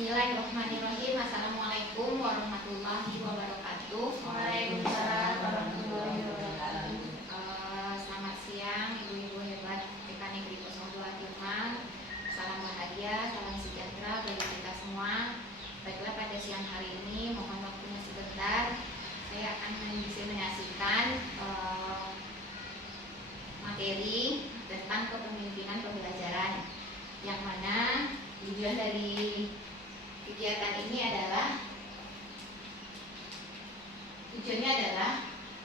Bismillahirrahmanirrahim. Assalamualaikum warahmatullahi wabarakatuh. Waalaikumsalam warahmatullahi wabarakatuh. Selamat siang ibu-ibu hebat TK Negeri 02 Tilman. Salam bahagia, salam sejahtera bagi kita semua. Baiklah, pada siang hari ini mohon waktunya sebentar. Saya akan mendiseminasikan materi tentang kepemimpinan pembelajaran, yang mana tujuan dari kegiatan ini adalah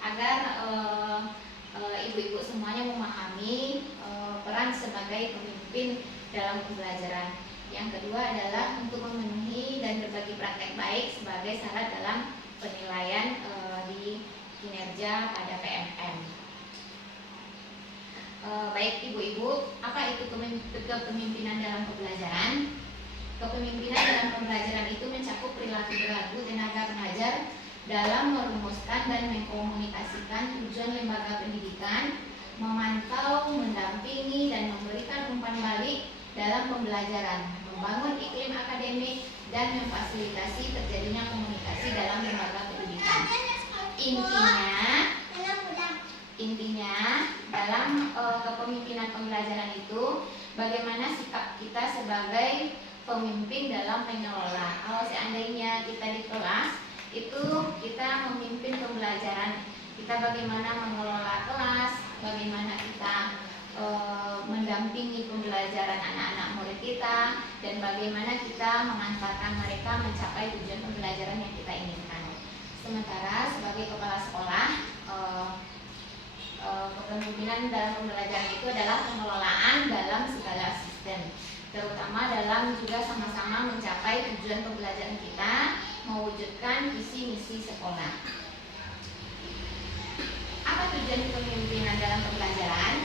agar ibu-ibu semuanya memahami peran sebagai pemimpin dalam pembelajaran. Yang kedua adalah untuk memenuhi dan berbagi praktek baik sebagai syarat dalam penilaian di kinerja pada PMM. Baik ibu-ibu, apa itu kepemimpinan dalam pembelajaran? Kepemimpinan dalam pembelajaran itu mencakup perilaku tenaga pengajar dalam merumuskan dan mengkomunikasikan tujuan lembaga pendidikan, memantau, mendampingi, dan memberikan umpan balik dalam pembelajaran, membangun iklim akademik, dan memfasilitasi terjadinya komunikasi dalam lembaga pendidikan. Intinya dalam kepemimpinan pembelajaran itu bagaimana sikap kita sebagai pemimpin dalam mengelola. Kalau seandainya kita di kelas itu kita memimpin pembelajaran, kita bagaimana mengelola kelas, bagaimana kita mendampingi pembelajaran anak-anak murid kita, dan bagaimana kita mengantarkan mereka mencapai tujuan pembelajaran yang kita inginkan. Sementara sebagai kepala sekolah, kepemimpinan dalam pembelajaran itu adalah pengelolaan dalam segala sistem, terutama dalam juga sama-sama mencapai tujuan pembelajaran kita, mewujudkan visi misi sekolah. Apa tujuan kepemimpinan dalam pembelajaran?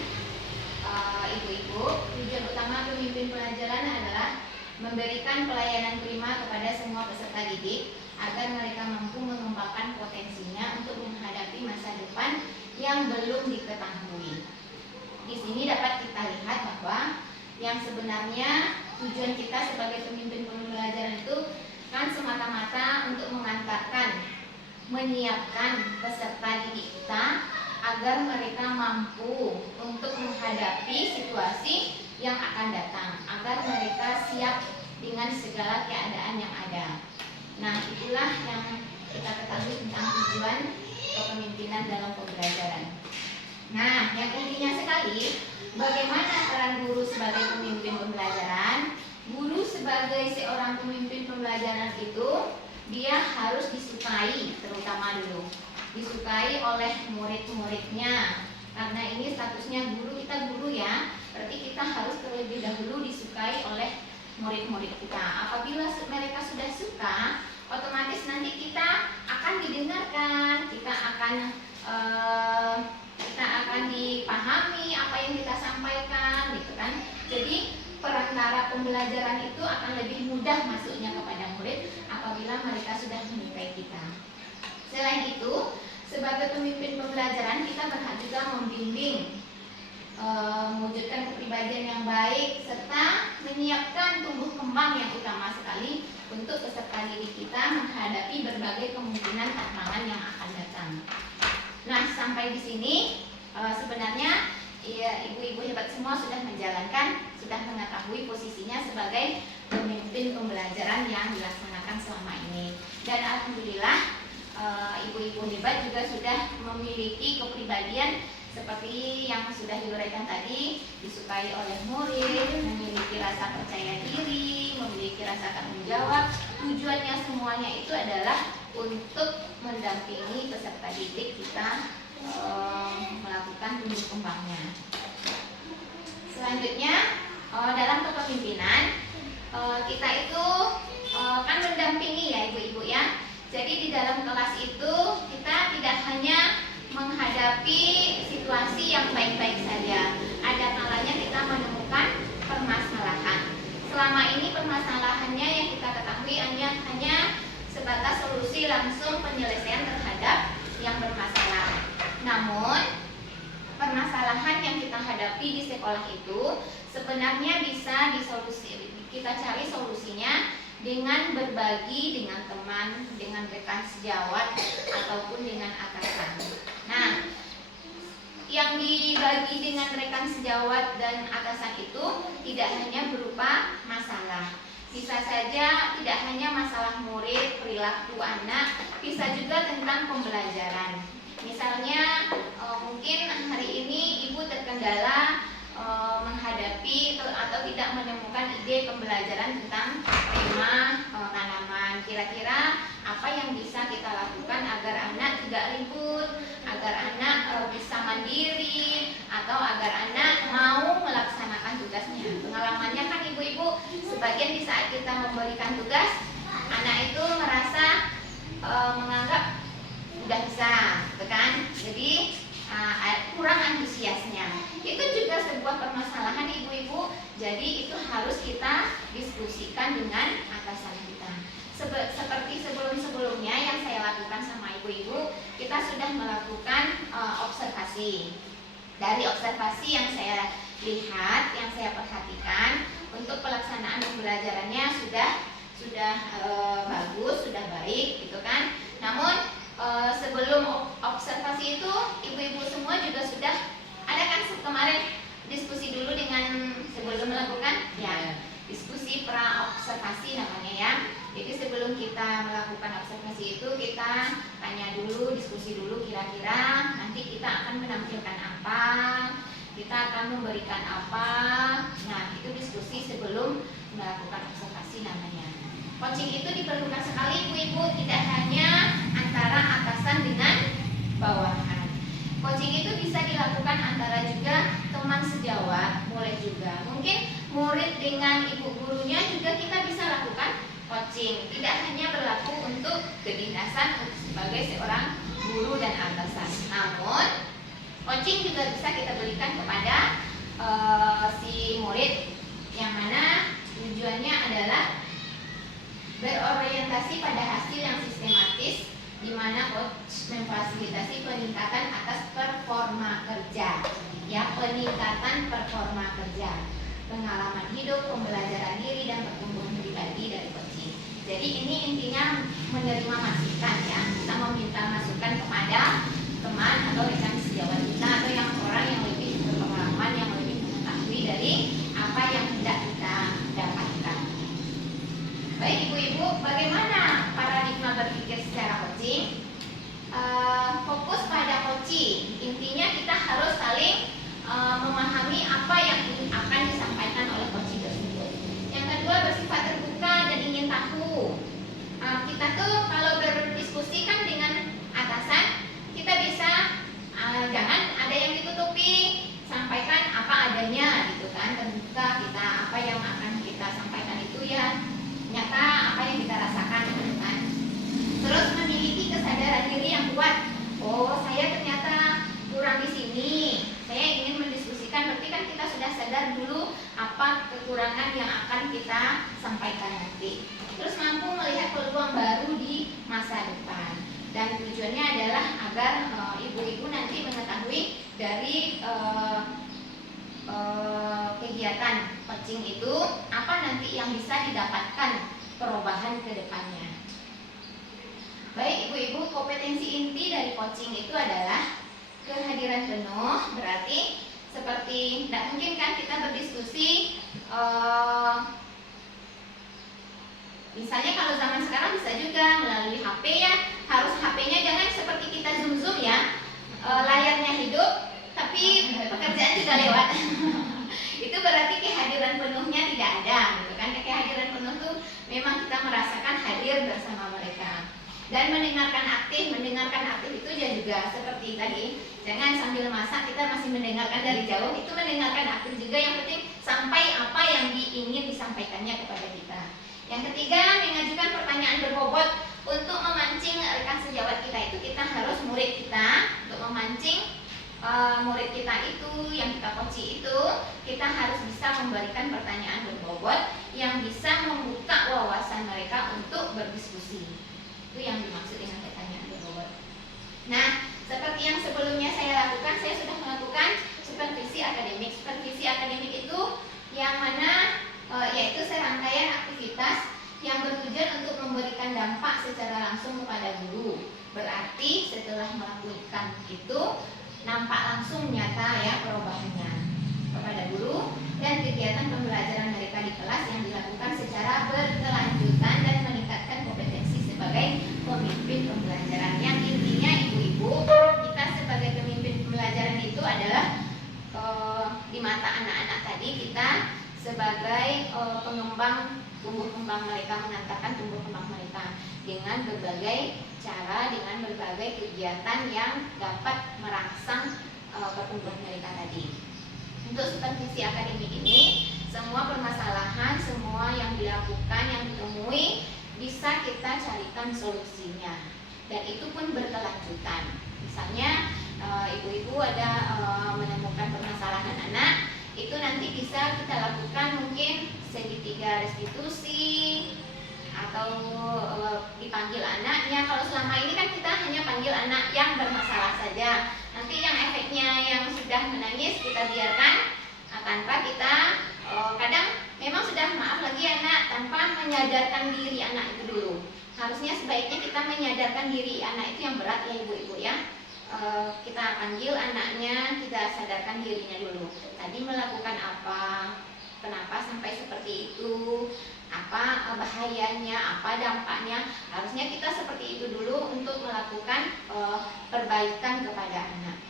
Ibu-ibu, tujuan utama pemimpin pelajaran adalah memberikan pelayanan prima kepada semua peserta didik agar mereka mampu mengembangkan potensinya untuk menghadapi masa depan yang belum diketahui. Di sini dapat kita lihat bahwa yang sebenarnya tujuan kita sebagai pemimpin pembelajaran itu kan semata-mata untuk mengantarkan, menyiapkan peserta didik kita agar mereka mampu untuk menghadapi situasi yang akan datang, agar mereka siap dengan segala keadaan yang ada. Nah, itulah yang kita ketahui tentang tujuan kepemimpinan dalam pembelajaran. Nah, yang intinya sekali, bagaimana peran guru sebagai pemimpin pembelajaran? Guru sebagai seorang pemimpin pembelajaran itu dia harus disukai, terutama dulu disukai oleh murid-muridnya. Karena ini statusnya guru, kita guru ya, berarti kita harus terlebih dahulu disukai oleh murid-murid kita. Apabila mereka sudah suka, otomatis nanti kita akan didengarkan, kita akan dipahami apa yang kita sampaikan, gitu kan. Jadi perantara pembelajaran itu akan lebih mudah masuknya kepada murid apabila mereka sudah menyukai kita. Selain itu, sebagai pemimpin pembelajaran kita berhak juga membimbing, mewujudkan kepribadian yang baik, serta menyiapkan tumbuh kembang yang utama sekali untuk peserta didik kita menghadapi berbagai kemungkinan tantangan yang akan datang. Nah, sampai di sini sebenarnya ya, ibu-ibu hebat semua sudah menjalankan, sudah mengetahui posisinya sebagai pemimpin pembelajaran yang dilaksanakan selama ini. Dan alhamdulillah ibu-ibu hebat juga sudah memiliki kepribadian seperti yang sudah diuraikan tadi, disukai oleh murid, memiliki rasa percaya diri, memiliki rasa tanggung jawab. Tujuannya semuanya itu adalah untuk mendampingi peserta didik kita melakukan tumbuh kembangnya. Selanjutnya, dalam kepemimpinan kita itu kan mendampingi ya ibu-ibu ya. Jadi di dalam kelas itu kita tidak hanya menghadapi situasi yang baik-baik saja. Ada kalanya kita menemukan permasalahan. Selama ini permasalahannya yang kita ketahui hanya sebatas solusi langsung penyelesaian terhadap yang bermasalah. Namun permasalahan yang kita hadapi di sekolah itu sebenarnya bisa kita cari solusinya dengan berbagi dengan teman, dengan rekan sejawat, ataupun dengan atasan. Nah, yang dibagi dengan rekan sejawat dan atasan itu tidak hanya berupa masalah. Bisa saja tidak hanya masalah murid, perilaku anak, bisa juga tentang pembelajaran. Misalnya mungkin hari ini ibu terkendala menghadapi atau tidak menemukan ide pembelajaran tentang tema tanaman. Kira-kira apa yang bisa kita lakukan agar anak tidak ribut, agar anak bisa mandiri, atau agar anak mau melaksanakan tugasnya. Pengalamannya kan ibu-ibu, sebagian di saat kita memberikan tugas, anak itu merasa menganggap udah bisa, gitu kan? Jadi kurang antusiasnya. Itu juga sebuah permasalahan ibu-ibu. Jadi itu harus kita diskusikan dengan atasan kita. Seperti sebelum-sebelumnya yang saya lakukan sama ibu-ibu, kita sudah melakukan observasi. Dari observasi yang saya lihat, yang saya perhatikan, untuk pelaksanaan pembelajarannya sudah bagus, sudah baik, gitu kan? Namun sebelum observasi itu, ibu-ibu semua juga sudah ada kan kemarin diskusi dulu dengan sebelum melakukan diskusi pra observasi namanya ya. Jadi sebelum kita melakukan observasi itu kita tanya dulu, diskusi dulu kira-kira nanti kita akan menampilkan apa, kita akan memberikan apa. Nah, itu diskusi sebelum melakukan observasi namanya. Coaching itu diperlukan sekali ibu-ibu, tidak hanya antara atasan dengan bawahan. Coaching itu bisa dilakukan antara juga teman sejawat, boleh juga. Mungkin murid dengan ibu gurunya juga kita bisa lakukan coaching. Tidak hanya berlaku untuk kedinasan sebagai seorang guru dan atasan. Namun, coaching juga bisa kita berikan kepada si murid, yang mana tujuannya adalah berorientasi pada hasil yang sistematis, di mana coach memfasilitasi peningkatan atas performa kerja, ya, peningkatan performa kerja, pengalaman hidup, pembelajaran diri dan pertumbuhan pribadi dari coaching. Jadi ini intinya menerima masukan ya, kita meminta masukan kepada teman atau rekan sejawat kita atau yang orang yang lebih berpengalaman, yang lebih mengetahui dari apa yang hendak kita dapatkan. Baik ibu-ibu, bagaimana paradigma berpikir secara coaching? Fokus pada coaching. Intinya kita harus saling memahami apa yang akan disampaikan oleh coaching tersebut. Yang kedua, bersifat terbuka dan ingin tahu. Kita tuh kalau berdiskusi kan dengan atasan, kita bisa jangan ada yang ditutupi, sampaikan apa adanya gitu kan, terbuka kita apa yang akan kita sampaikan itu ya nyata apa yang kita rasakan gitu kan. Terus memiliki kesadaran diri yang kuat. Oh, saya ternyata kurang di sini. Saya ingin mendiskusikan, berarti kan kita sudah sadar dulu apa kekurangan yang akan kita sampaikan nanti. Terus mampu melihat peluang baru di masa depan. Dan tujuannya adalah agar ibu-ibu nanti mengetahui dari kegiatan coaching itu apa nanti yang bisa didapatkan perubahan ke depannya. Baik ibu-ibu, kompetensi inti dari coaching itu adalah kehadiran penuh. Berarti seperti tidak mungkin kan kita berdiskusi misalnya kalau zaman sekarang bisa juga melalui HP ya, harus HP-nya jangan seperti kita zoom ya, layarnya hidup tapi pekerjaan juga lewat. Itu berarti kehadiran penuhnya tidak ada gitu kan. Kehadiran penuh tuh memang kita merasakan hadir bersama mereka. Dan mendengarkan aktif itu juga seperti tadi, jangan sambil masak kita masih mendengarkan dari jauh, itu mendengarkan aktif juga. Yang penting sampai apa yang ingin disampaikannya kepada kita. Yang ketiga, mengajukan pertanyaan berbobot untuk memancing rekan sejawat kita. Itu kita harus murid kita untuk memancing murid kita itu yang kita coaching itu, kita harus bisa memberikan pertanyaan berbobot yang bisa membuka wawasan mereka untuk berdiskusi. Itu yang dimaksud dengan pertanyaan berbobot. Nah, seperti yang sebelumnya saya lakukan, saya sudah melakukan supervisi akademik. Supervisi akademik itu yang mana yaitu serangkaian aktivitas yang berdampak secara langsung kepada guru. Berarti setelah melakukan itu nampak langsung nyata ya perubahannya kepada guru, dan kegiatan pembelajaran mereka di kelas yang dilakukan secara berkelanjutan dan meningkatkan kompetensi sebagai pemimpin pembelajaran. Yang intinya ibu-ibu, kita sebagai pemimpin pembelajaran itu adalah di mata anak-anak tadi kita sebagai pengembang tumbuh kembang mereka, mengantarkan tumbuh kembang mereka dengan berbagai cara, dengan berbagai kegiatan yang dapat merangsang pertumbuhan mereka tadi. Untuk supervisi akademik ini, semua permasalahan, semua yang dilakukan, yang ditemui bisa kita carikan solusinya, dan itu pun berkelanjutan. Misalnya ibu-ibu ada menemukan permasalahan anak, itu nanti bisa kita lakukan mungkin segitiga restitusi atau dipanggil anaknya. Kalau selama ini kan kita hanya panggil anak yang bermasalah saja, nanti yang efeknya yang sudah menangis kita biarkan tanpa kita kadang memang sudah maaf lagi anak tanpa menyadarkan diri anak itu dulu. Harusnya sebaiknya kita menyadarkan diri anak itu yang berat ya ibu-ibu ya. Kita panggil anaknya, kita sadarkan dirinya dulu. Tadi melakukan apa, kenapa sampai seperti itu, apa bahayanya, apa dampaknya. Harusnya kita seperti itu dulu untuk melakukan perbaikan kepada anak.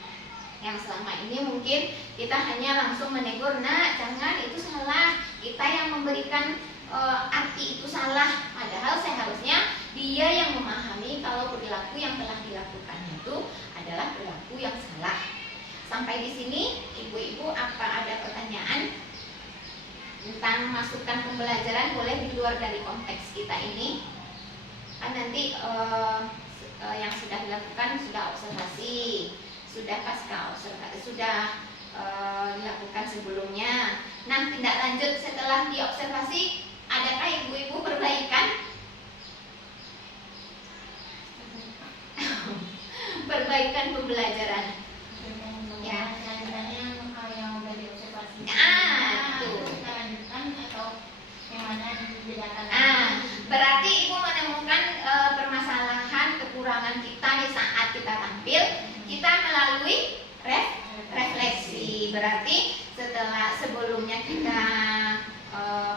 Yang selama ini mungkin kita hanya langsung menegur, nak jangan, itu salah, kita yang memberikan arti itu salah. Padahal seharusnya dia yang memahami kalau perilaku yang telah dilakukannya itu adalah perilaku yang salah. Sampai di sini ibu-ibu apa ada pertanyaan tentang masukan pembelajaran, boleh di luar dari konteks kita ini. Kan nanti yang sudah dilakukan sudah observasi, sudah pasca observasi, sudah dilakukan sebelumnya. Nah, tindak lanjut setelah diobservasi, adakah ibu-ibu perbaikan? Perbaikan pembelajaran. Ya. Yang udah diobservasi. Itu. Kita lanjutkan atau yang mana dibedakan? Berarti ibu menemukan permasalahan kekurangan kita di saat kita tampil, kita melalui refleksi. Berarti setelah sebelumnya kita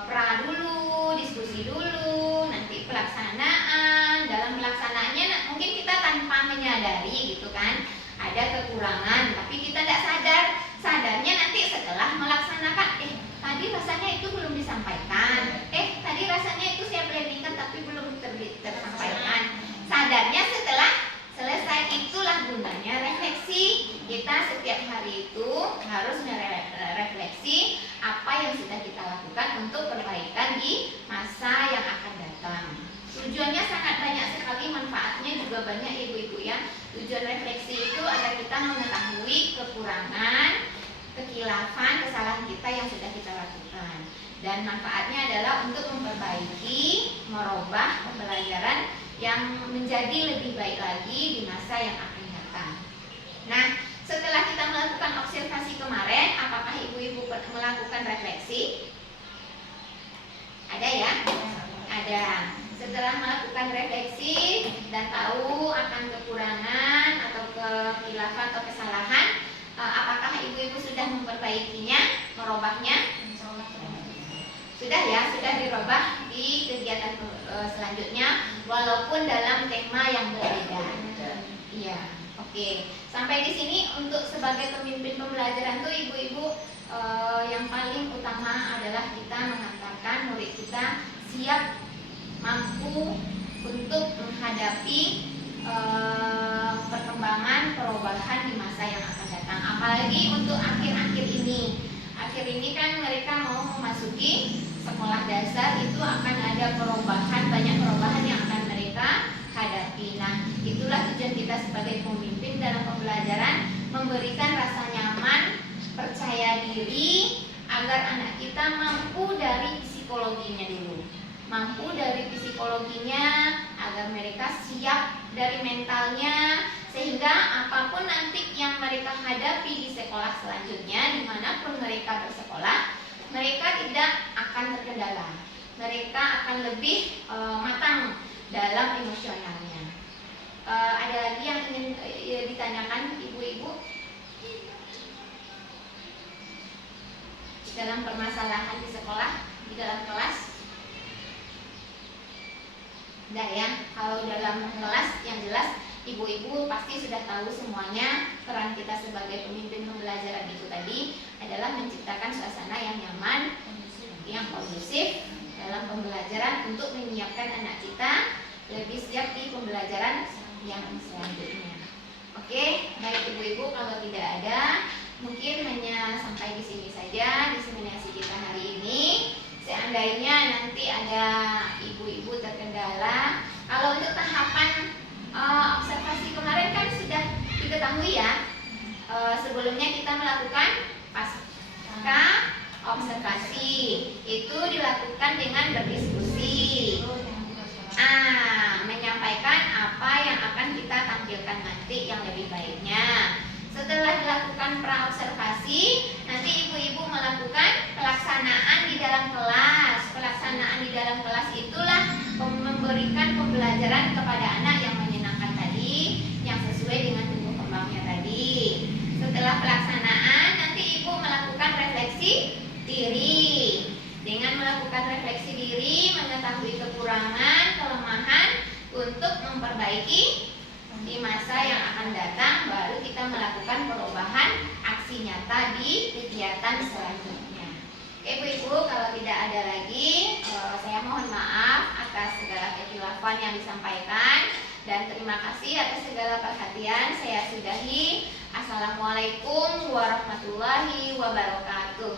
pra dulu, diskusi dulu, nanti pelaksanaan. Dalam pelaksanaannya mungkin kita tanpa menyadari gitu kan, ada kekurangan, tapi kita tidak sadar. Sadarnya nanti setelah melaksanakan, tadi rasanya itu belum disampaikan, tadi rasanya itu saya planningkan tapi belum tersampaikan. Sadarnya setelah selesai. Itulah gunanya refleksi. Kita setiap hari itu harus merefleksi apa yang sudah kita lakukan untuk perbaikan di masa yang akan datang. Tujuannya sangat banyak sekali, manfaatnya juga banyak ibu-ibu ya. Tujuan refleksi itu agar kita mengetahui kekurangan, kekilafan, kesalahan kita yang sudah kita lakukan. Dan manfaatnya adalah untuk memperbaiki, merubah pembelajaran yang menjadi lebih baik lagi di masa yang akan datang. Nah, setelah kita melakukan observasi kemarin, apakah ibu-ibu melakukan refleksi? Ada ya? Ada. Setelah melakukan refleksi dan tahu akan kekurangan atau kekilafan atau kesalahan, apakah ibu-ibu sudah memperbaikinya, merubahnya? Sudah ya, sudah dirubah di kegiatan selanjutnya, walaupun dalam tema yang berbeda. Iya, oke. Sampai di sini untuk sebagai pemimpin pembelajaran tuh ibu-ibu yang paling utama adalah kita mengantarkan murid kita siap, mampu untuk menghadapi perkembangan perubahan di masa yang akan datang. Apalagi untuk akhir-akhir ini. Akhir ini kan mereka mau memasuki sekolah dasar, itu akan ada perubahan, banyak perubahan yang akan mereka hadapi. Nah, itulah tujuan kita sebagai pemimpin dalam pembelajaran, memberikan rasa nyaman, percaya diri, agar anak kita mampu dari psikologinya dulu. Mampu dari psikologinya, agar mereka siap dari mentalnya, sehingga apapun nanti yang mereka hadapi di sekolah selanjutnya, dimanapun mereka bersekolah, mereka tidak akan terkendala. Mereka akan lebih matang dalam emosional dalam permasalahan di sekolah, di dalam kelas? Udah ya, kalau dalam kelas yang jelas ibu-ibu pasti sudah tahu semuanya. Peran kita sebagai pemimpin pembelajaran itu tadi adalah menciptakan suasana yang nyaman, yang kondusif dalam pembelajaran untuk menyiapkan anak kita lebih siap di pembelajaran yang selanjutnya. Oke, baik ibu-ibu, kalau tidak ada, mungkin hanya sampai di sini saja diseminasi kita hari ini. Seandainya nanti ada ibu-ibu terkendala, kalau untuk tahapan observasi kemarin kan sudah diketahui ya. Sebelumnya kita melakukan pasca observasi, itu dilakukan dengan berdiskusi. Menyampaikan apa yang akan kita tampilkan nanti yang lebih baiknya. Setelah dilakukan pra-observasi, nanti ibu-ibu melakukan pelaksanaan di dalam kelas. Pelaksanaan di dalam kelas itulah memberikan pembelajaran kepada anak yang menyenangkan tadi, yang sesuai dengan tumbuh kembangnya tadi. Setelah pelaksanaan, nanti ibu melakukan refleksi diri. Dengan melakukan refleksi diri, mengetahui kekurangan, kelemahan untuk memperbaiki di masa yang akan datang, baru kita melakukan perubahan aksi nyata di kegiatan selanjutnya. Ibu-ibu, kalau tidak ada lagi, saya mohon maaf atas segala kekhilafan yang disampaikan, dan terima kasih atas segala perhatian. Saya sudahi. Assalamualaikum warahmatullahi wabarakatuh.